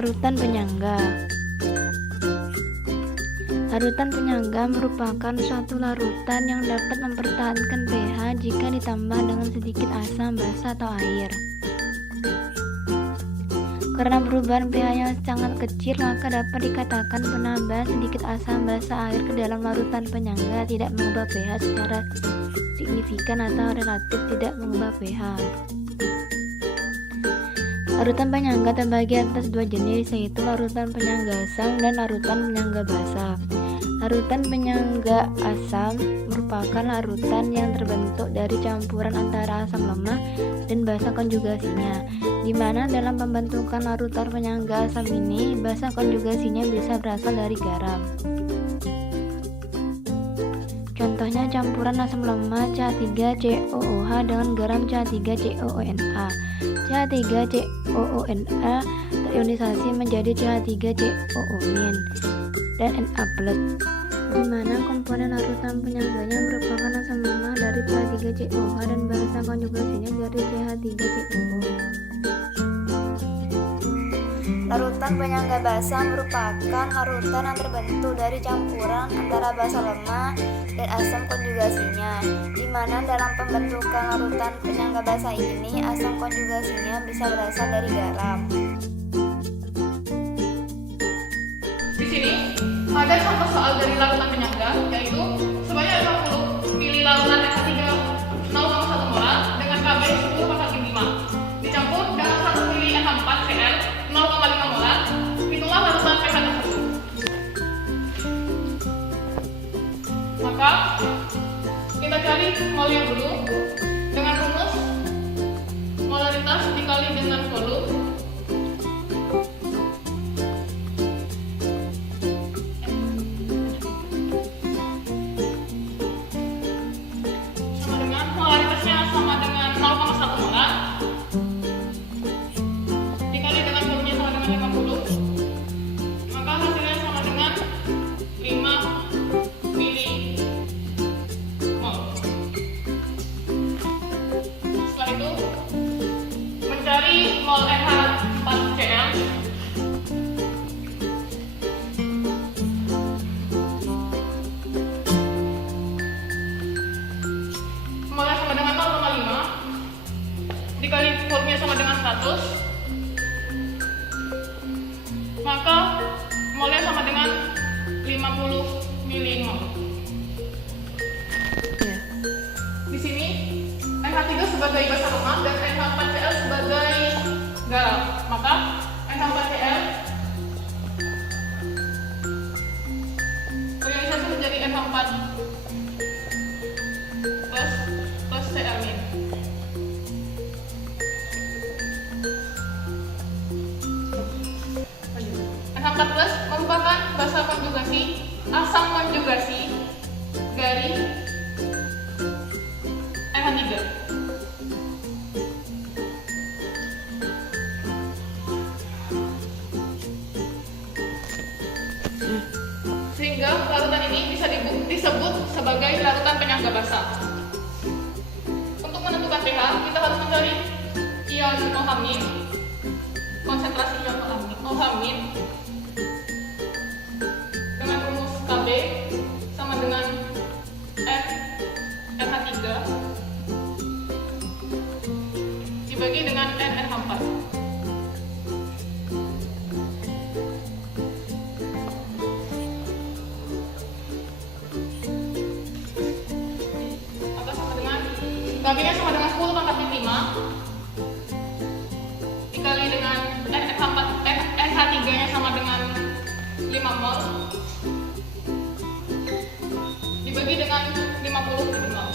Larutan penyangga. Larutan penyangga merupakan suatu larutan yang dapat mempertahankan pH jika ditambah dengan sedikit asam, basa, atau air. Karena perubahan pH yang sangat kecil, maka dapat dikatakan penambahan sedikit asam, basa, air ke dalam larutan penyangga tidak mengubah pH secara signifikan atau relatif tidak mengubah pH. Larutan penyangga terbagi atas dua jenis, yaitu larutan penyangga asam dan larutan penyangga basa. Larutan penyangga asam merupakan larutan yang terbentuk dari campuran antara asam lemah dan basa konjugasinya, di mana dalam pembentukan larutan penyangga asam ini, basa konjugasinya bisa berasal dari garam. Contohnya campuran asam lemah CH3COOH dengan garam CH3COONA. CH3COONA terionisasi menjadi CH3COO- dan Na+, di mana komponen larutan penyangganya merupakan asam lemah dari CH3COOH dan basa konjugasinya dari CH3COO. Larutan penyangga basa merupakan larutan yang terbentuk dari campuran antara basa lemah dan asam konjugasinya, di mana dalam pembentukan larutan penyangga basa ini asam konjugasinya bisa berasal dari garam. Di sini ada contoh soal dari larutan penyangga, yaitu sebanyak 50 ml larutan NH3 0,1 molar dengan Kb 10/5 dicampur dengan 1 ml NH4Cl 0,5 molar. Itulah larutan pH tersebut. Maka kita cari molnya dulu dengan rumus molaritas dikali dengan volume. Molaritasnya sama dengan 0,1 molar dikali dengan volumenya sama dengan 50, maka hasilnya sama dengan 5 milimol. Setelah itu mencari mol NH4Cl. Molnya sama dengan 0,5 dikali volumenya sama dengan 100, maka molnya sama dengan 50 milimol. Di sini NH3 sebagai basa lemah dan NH4Cl sebagai garam, maka NH4Cl terionisasi menjadi NH4 plus Cl-. NH4+ merupakan basa konjugasi asam konjugasi dari NH3. Sehingga larutan ini bisa disebut sebagai larutan penyangga basa. Untuk menentukan pH, kita harus mencari ion OH-, konsentrasi ion OH- dengan rumus Kb sama dengan NH3 dibagi dengan NH4. Maka sama dengan Kb-nya sama dengan 10/5 dikali dengan NH3-nya sama dengan 5 mol dibagi dengan 50 ml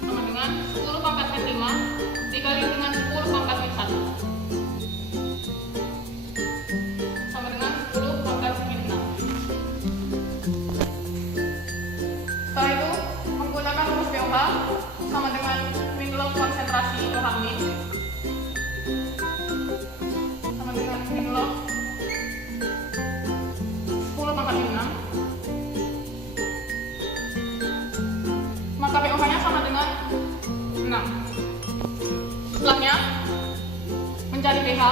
sama dengan 10/5 dikali dengan 10/1 sama dengan 10/6. Setelah itu menggunakan rumus pH sama dengan min log konsentrasi OH- sama dengan min log 10/6, maka pH-nya sama dengan 6. Setelahnya mencari pH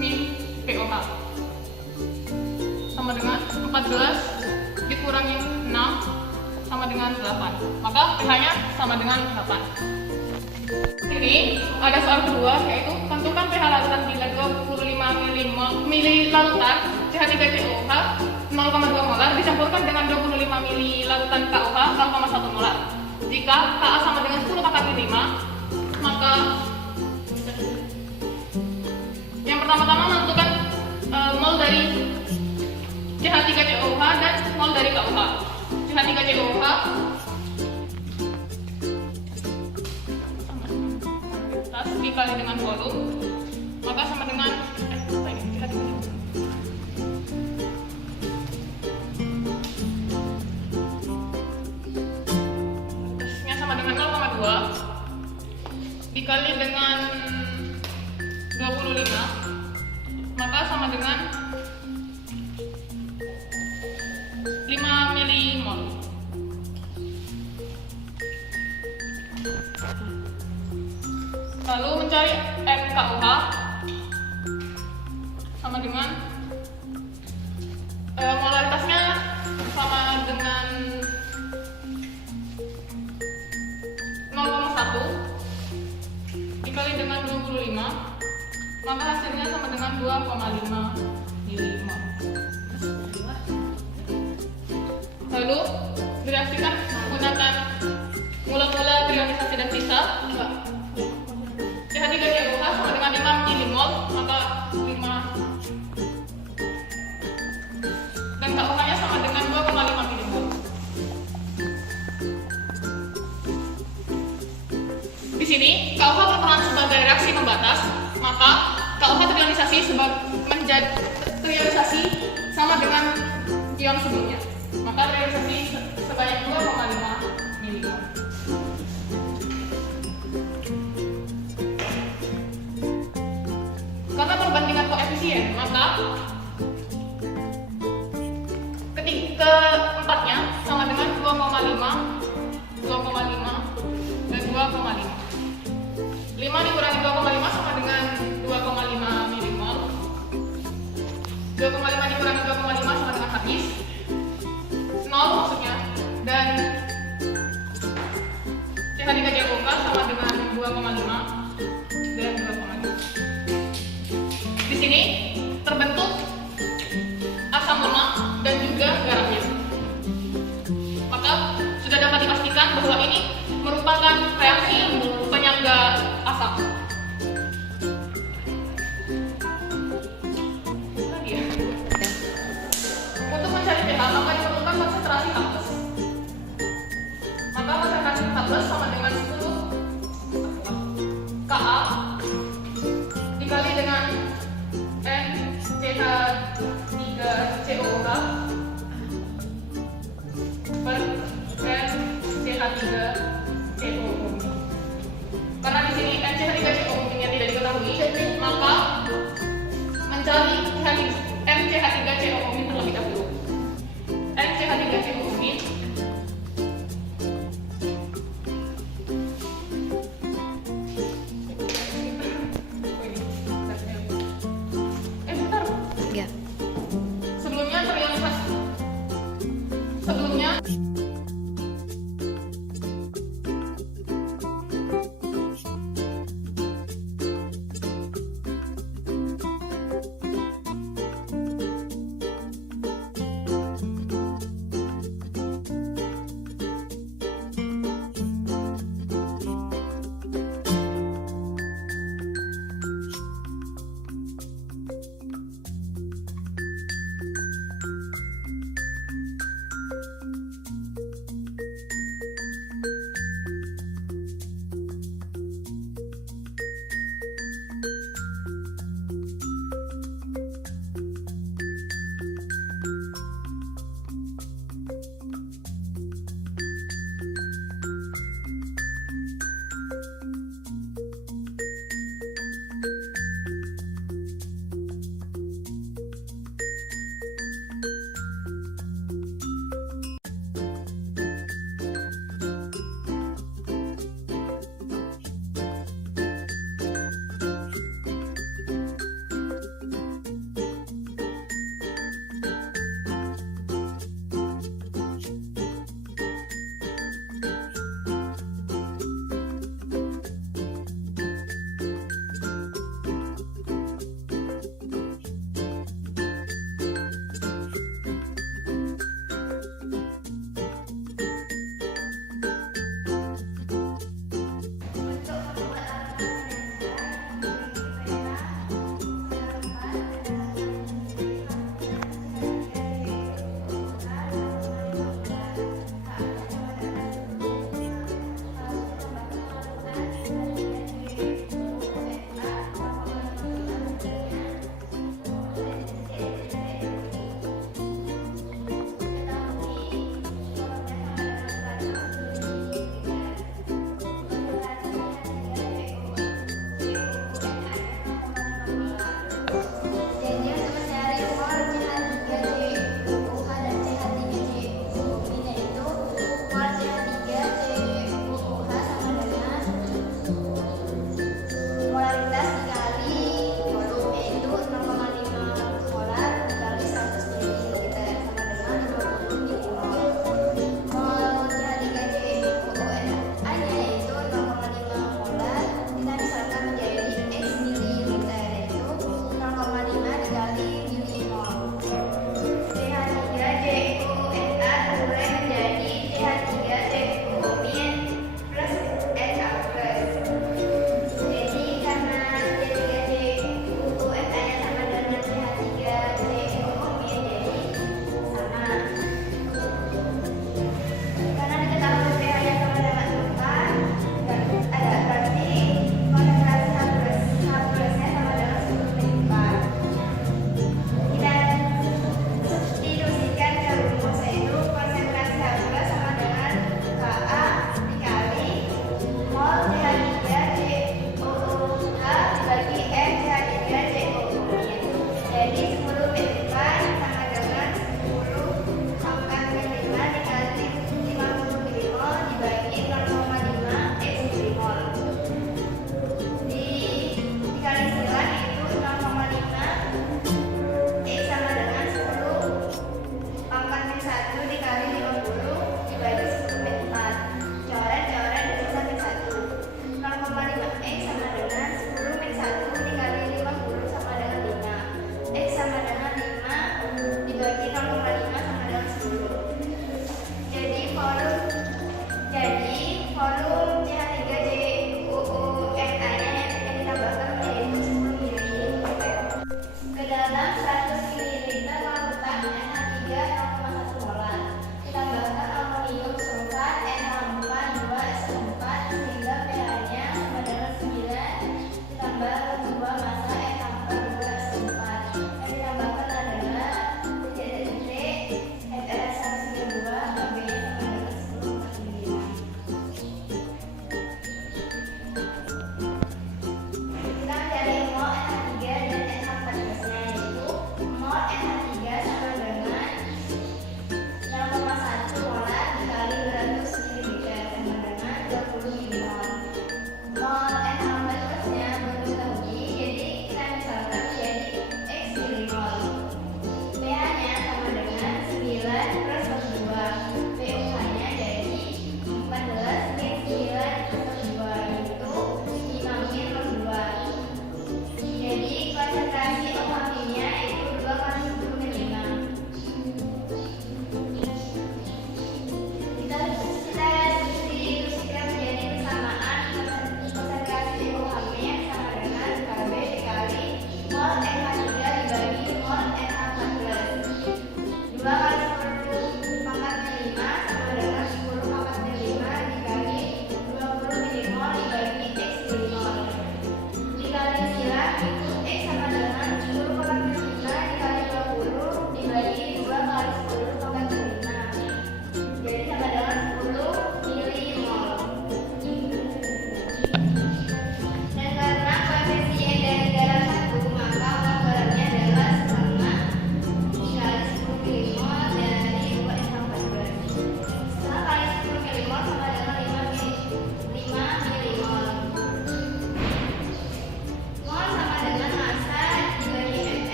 min POH sama dengan 14 dikurangi 6 sama dengan 8. Maka pH-nya sama dengan 8. Ini ada soal kedua, yaitu tentukan pH larutan bila 25 mili larutan CH3COH 0,2 molar dicampurkan dengan 25 mili larutan KOH 0,1 molar. Jika Ka sama dengan 10 pangkat 5, maka yang pertama-tama menentukan mol dari CH3COH dan mol dari KOH. CH3COH dikali dengan volume, maka sama dengan nya sama dengan 0,2 dikali dengan 25, maka sama dengan 5 milimol. Lalu mencari MKOH sama dengan molaritasnya sama dengan 0,1 dikali dengan 25, maka hasilnya sama dengan 2,5 milimol. Lalu direaksikan menggunakan mula-mula ionisasi dan sisa. CH3COH sama dengan 5 milimol, maka 5, dan KOH-nya sama dengan 2,5 milimol. Di sini KOH berperan sebagai reaksi pembatas, maka KOH terionisasi menjadi terionisasi sama dengan ion sebelumnya, maka terionisasi sebanyak 2,5 milimol. Karena perbandingan koefisien, maka keempatnya sama dengan 2,5, 2,5, dan 2,5. 5 dikurangi 2,5 sama dengan 2,5 milimol. 2,5 dikurangi 2,5 sama dengan habis 0 maksudnya, dan CH3COH sama dengan 2,5 dan 2,5. Di sini terbentuk asam lemak dan juga garamnya. Maka sudah dapat dipastikan bahwa ini merupakan reaksi penyangga asam. Untuk mencari pH maka diperlukan konsentrasi H+. Maka konsentrasi H+ sama dengan 10 Ka dikali dengan NCH3COH per NCH3COO. Karena di sini NCH3COO-nya tidak diketahui, maka mencari NCH3COO terlebih dahulu. NCH3COO Ya. Sebelumnya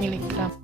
miligram.